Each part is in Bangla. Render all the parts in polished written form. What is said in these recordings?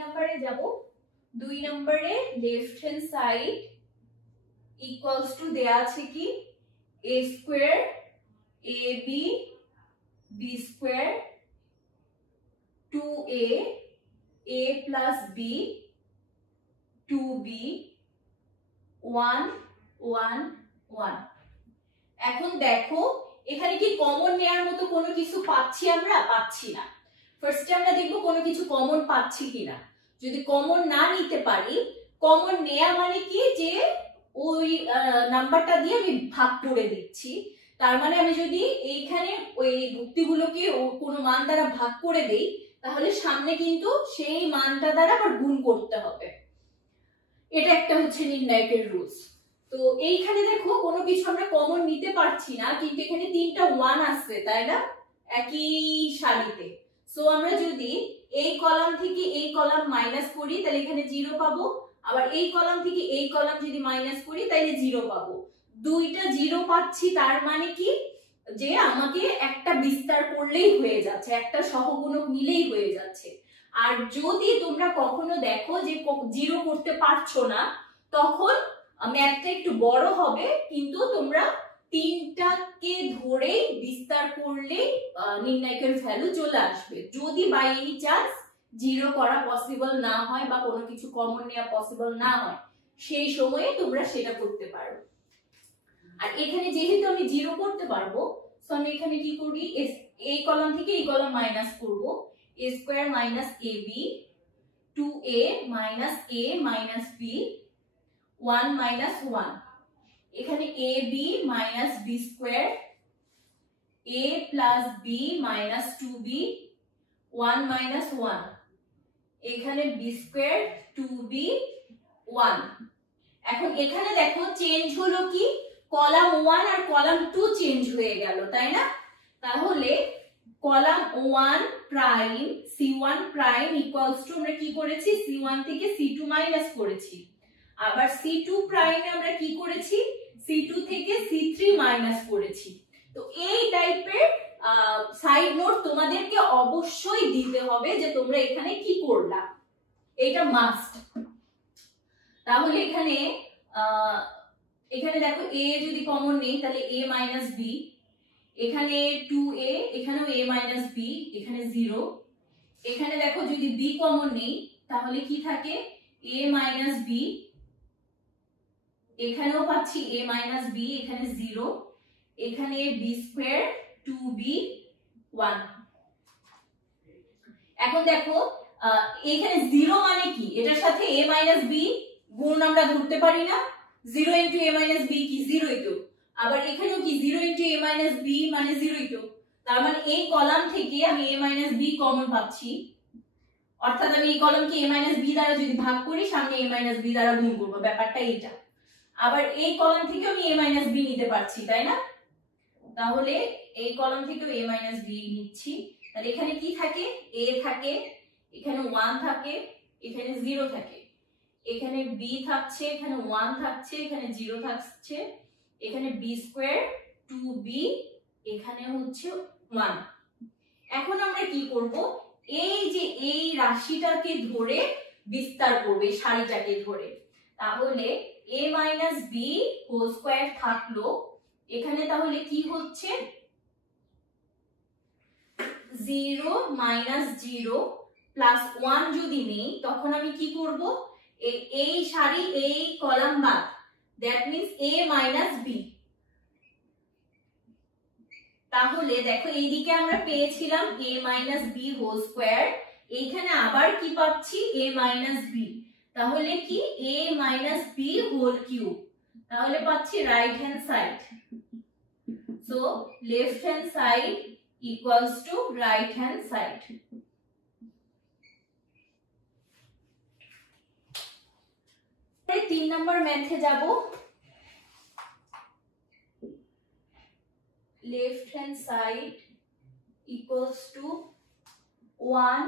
নম্বরে যাব। 2 নম্বরে left hand side equals two দেয়া আছে কি a square ab b square 2a a plus b 2b 1 1 1। এখন দেখো এখানে কি কমন নেয়ার মতো কোনো কিছু পাচ্ছি? আমরা পাচ্ছি না। ফার্স্টে আমরা দেখব কোনো কিছু কমন পাচ্ছি কিনা। যদি কমন না নিতে পারি, কমন নেয়া মানে কি যে ওই নাম্বারটা দিয়ে আমি ভাগ করে দিচ্ছি। তার মানে আমি যদি এইখানে ওই যুক্তিগুলোকে কোনো মান দ্বারা ভাগ করে দেই, তাহলে সামনে কিন্তু সেই মানটা দ্বারা আবার গুণ করতে হবে। এটা একটা হচ্ছে নির্ণায়কের রুলস। তো এইখানে দেখো কোনো কিছু আমরা কমন নিতে পারছি না, কিন্তু এখানে 3টা 1 আসছে, তাই না, একই সারিতে। সো আমরা যদি এই কলাম থেকে এই কলাম মাইনাস করি তাহলে এখানে 0 পাবো, আবার এই কলাম থেকে এই কলাম যদি মাইনাস করি তাহলে 0 পাবো। দুইটা 0 পাচ্ছি, তার মানে কি যে আমাকে একটা বিস্তার করলেই হয়ে যাচ্ছে, একটা সহগুণক নিলেই হয়ে যাচ্ছে। আর যদি তোমরা কখনো দেখো যে 0 করতে পারছো না, তখন ম্যাথটা একটু বড় হবে, কিন্তু তোমরা 3টাকে ধরে বিস্তার করলে নির্ণায়কের ভ্যালু চলে আসবে। যদি বাই এনি চান্স 0 করা পসিবল না হয় বা কোনো কিছু কমন নেওয়া পসিবল না হয়, সেই সময়ে তোমরা সেটা করতে পারো। আর এখানে যেহেতু আমি 0 করতে পারবো, সো আমি এখানে কি করি, এই কলাম থেকে এই কলাম মাইনাস করব। a square minus ab 2a minus a minus b 1 minus 1। এখানে ab minus b square a plus b minus 2b 1 minus 1। এখানে b স্কয়ার 2b 1। এখন এখানে দেখো চেঞ্জ হলো কি, কলাম 1 আর কলাম 2 চেঞ্জ হয়ে গেল, তাই না? তাহলে column 1 prime c1 prime equals to আমরা কি করেছি, c1 থেকে c2 মাইনাস করেছি। আবার c2 প্রাইমে আমরা কি করেছি, c2 থেকে c3 মাইনাস করেছি। তো এই টাইপের সাইড নোট তোমাদেরকে অবশ্যই দিতে হবে যে তোমরা এখানে কি করলা, এটা মাস্ট। তাহলে এখানে দেখো a যদি কমন নেই তাহলে a মাইনাস b, এখানে 2a, এখানেও a মাইনাস b, এখানে 0। এখানে দেখো যদি b কমন নেই তাহলে কি থাকে, a মাইনাস b, এখানেও পাচ্ছি a মাইনাস b, এখানে 0। এখানে b স্কয়ার 2b 1। এখন দেখো এখানে 0 মানে কি, এটার সাথে a মাইনাস b গুণ আমরা ধরতে পারি না, 0 ইনটু a মাইনাস b কি 0ই তো। আবার এখানেও কি 0 ইনটু a মাইনাস b মানে 0ই তো। তার মানে এই কলাম থেকে আমি a মাইনাস b কমন পাচ্ছি, অর্থাৎ আমি এই কলামকে a মাইনাস b দ্বারা যদি ভাগ করি, সামনে a মাইনাস b দ্বারা গুণ করব, ব্যাপারটা এইটা। আবার এই কলাম থেকে আমি a মাইনাস b নিতে পারছি, তাই না? তাহলে এই কলাম থেকেও a মাইনাস b নিচ্ছি। তাহলে এখানে কি থাকে, a থাকে, এখানে 1 থাকে, এখানে 0 থাকে, এখানে b থাকছে, এখানে 1 থাকছে, এখানে 0 থাকছে, এখানে b স্কয়ার 2b, এখানে হচ্ছে 1। এখন আমরা কি করব, এই যে এই রাশিটাকে ধরে বিস্তার করব, এই সারিটাকে ধরে। তাহলে a minus b whole square থাকলো, এখানে তাহলে কি হচ্ছে 0 মাইনাস 0 প্লাস 1 যদি নেই, তখন আমি কি করব, এই সারি এই কলাম বাদ, that means a minus b। তাহলে দেখো এইদিকে আমরা পেয়েছিলাম a minus b whole square, এইখানে আবার কি পাচ্ছি a মাইনাস b, তাহলে কি a minus b whole cube. তাহলে পাচ্ছি right hand side. So left hand side equals to right hand side. 3 number ম্যাথে যাব। Left hand side equals to 1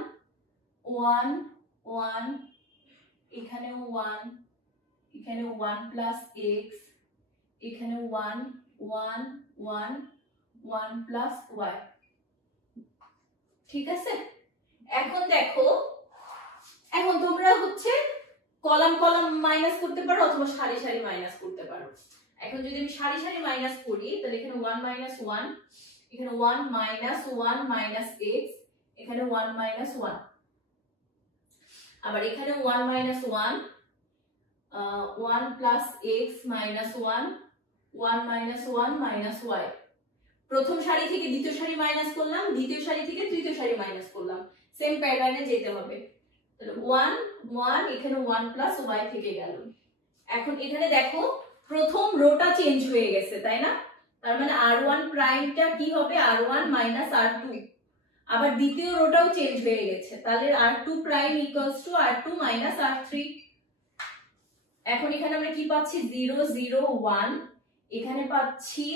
1 1, এখানেও 1, এখানে 1 প্লাস x, এখানে 1 1 1 1 প্লাস y। ঠিক আছে? এখন দেখো, এখন তো কলাম কলাম মাইনাস করতে পারো অথবা সারি সারি মাইনাস করতে পারো। এখন যদি আমি সারি সারি মাইনাস করি তাহলে এখানে 1 মাইনাস 1, এখানে 1 মাইনাস 1 মাইনাস x, এখানে 1 মাইনাস 1, আবার এখানে 1 minus 1, 1 plus x minus 1, 1 minus 1 minus y। প্রথম সারি থেকে দ্বিতীয় সারি মাইনাস করলাম, দ্বিতীয় সারি থেকে তৃতীয় সারি মাইনাস করলাম, সেম প্যাটার্নে যেতে হবে। তাহলে 1 1, এখানে 1 প্লাস y থেকে গেল। এখন এখানে দেখো প্রথম রোটা চেঞ্জ হয়ে গেছে, তাই না? তার মানে r1 প্রাইমটা কি হবে? r1 minus r2। আবার দ্বিতীয় রোটাও চেঞ্জ হয়ে গেছে, তাহলে r2 prime equals to r2 minus r3। এখন এখানে আমরা কি পাচ্ছি? 0 0 1, এখানে পাচ্ছি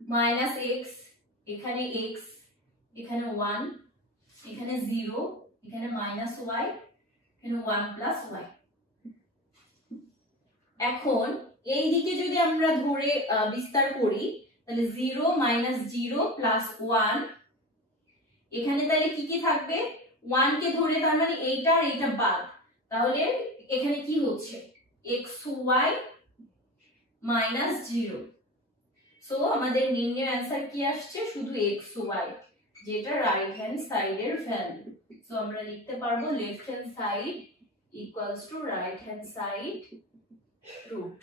মাইনাস x, এখানে x, এখানে 1, এখানে 0, এখানে মাইনাস y, এখানে 1 প্লাস y। এখন এই দিকে যদি আমরা ধরে বিস্তার করি তাহলে 0 মাইনাস 0 প্লাস 1, এখানে তাহলে কি কি থাকবে? 1 কে ধরে, তার মানে এইটা আর এইটা বাদ, তাহলে এখানে কি হচ্ছে? xy minus 0। সো আমাদের নির্ণয় অ্যান্সার কি আসছে? শুধু xy, যেটা রাইট হ্যান্ড সাইডের ভ্যালু। সো আমরা লিখতে পারবো left hand side equals to right hand side root.